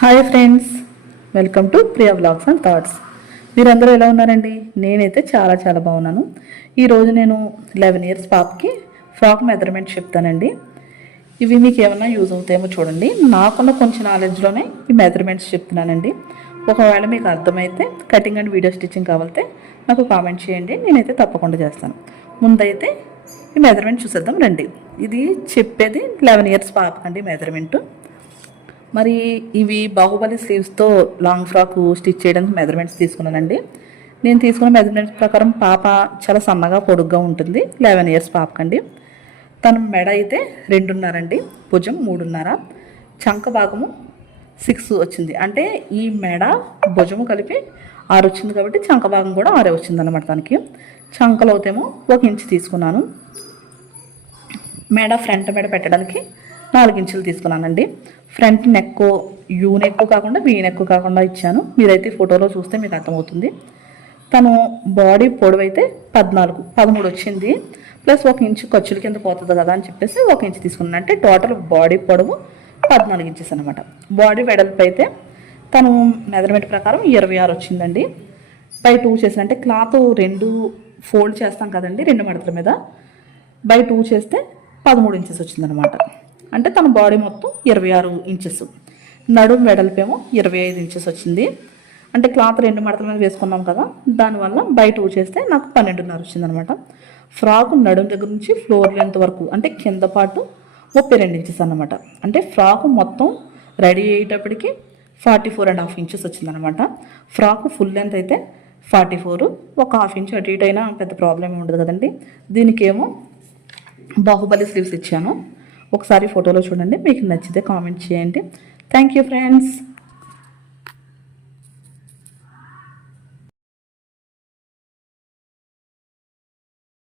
Hi friends, welcome to Priya vlogs and thoughts. మీరందరూ ఎలా ఉన్నారండి? నేనైతే చాలా చాలా బాగున్నాను. ఈరోజు నేను 11 ఇయర్స్ పాపకి ఫ్రాక్ మెజర్మెంట్స్ చెప్తానండి. ఇవి మీకు ఏమన్నా యూజ్ అవుతాయేమో చూడండి. నాకున్న కొంచెం నాలెడ్జ్లోనే ఈ మెజర్మెంట్స్ చెప్తున్నానండి. ఒకవేళ మీకు అర్థమైతే కటింగ్ అండ్ వీడియో స్టిచ్చింగ్ కావాలితే నాకు కామెంట్ చేయండి, నేనైతే తప్పకుండా చేస్తాను. ముందైతే ఈ మెజర్మెంట్ చూసేద్దాం రండి. ఇది చెప్పేది 11 ఇయర్స్ పాపకండి మెజర్మెంటు. మరి ఇవి బాహుబలి స్లీవ్స్తో లాంగ్ ఫ్రాక్ స్టిచ్ చేయడానికి మెజర్మెంట్స్ తీసుకున్నానండి. నేను తీసుకున్న మెజర్మెంట్స్ ప్రకారం పాప చాలా సన్నగా పొడుగ్గా ఉంటుంది. 11 ఇయర్స్ పాపకండి. తన మెడ అయితే 2.5 అండి, భుజం 3.5, చంక భాగము 6 వచ్చింది. అంటే ఈ మెడ భుజము కలిపి 6 వచ్చింది కాబట్టి చంక భాగం కూడా 6 వచ్చింది అనమాట. తనకి చంకలో అయితేమో 1 ఇంచ్ తీసుకున్నాను. ఫ్రంట్ మెడ పెట్టడానికి 4 ఇంచులు తీసుకున్నానండి. ఫ్రంట్ నెక్ యూ నెక్ కాకుండా వీ నెక్ కాకుండా ఇచ్చాను. మీరైతే ఫోటోలో చూస్తే మీకు అర్థమవుతుంది. తను బాడీ పొడవు అయితే 13 వచ్చింది. ప్లస్ 1 ఇంచు ఖర్చుల కింద పోతుంది కదా అని చెప్పేసి 1 ఇంచు తీసుకున్నాను. అంటే టోటల్ బాడీ పొడవు 14 ఇంచెస్ అనమాట. బాడీ వెడల్పు అయితే తను మెజర్మెంట్ ప్రకారం 26 వచ్చిందండి. బై 2 చేసిన, అంటే క్లాత్ 2 ఫోల్డ్ చేస్తాం కదండి 2 మడతల మీద, బై 2 చేస్తే 13 ఇంచెస్ వచ్చిందనమాట. అంటే తన బాడీ మొత్తం 26 ఇంచెస్, నడుము వెడల్పేమో 25 ఇంచెస్ వచ్చింది. అంటే క్లాత్ 2 మడతల మీద వేసుకున్నాం కదా, దానివల్ల బై 2 చేస్తే నాకు 12.5 వచ్చిందనమాట. ఫ్రాక్ నడుము దగ్గర నుంచి ఫ్లోర్ లెంత్ వరకు అంటే కింద పాటు 32 ఇంచెస్ అనమాట. అంటే ఫ్రాక్ మొత్తం రెడీ అయ్యేటప్పటికి 44.5 ఇంచెస్ వచ్చిందనమాట. ఫ్రాక్ ఫుల్ లెంత్ అయితే 44, ఒక 1/2 ఇంచ్ అటు ఇటు అయినా పెద్ద ప్రాబ్లం ఉండదు కదండి. దీనికేమో బాహుబలి స్లీవ్స్ ఇచ్చాను. ఒకసారి ఫోటోలో చూడండి, మీకు నచ్చితే కామెంట్ చేయండి. Thank you friends.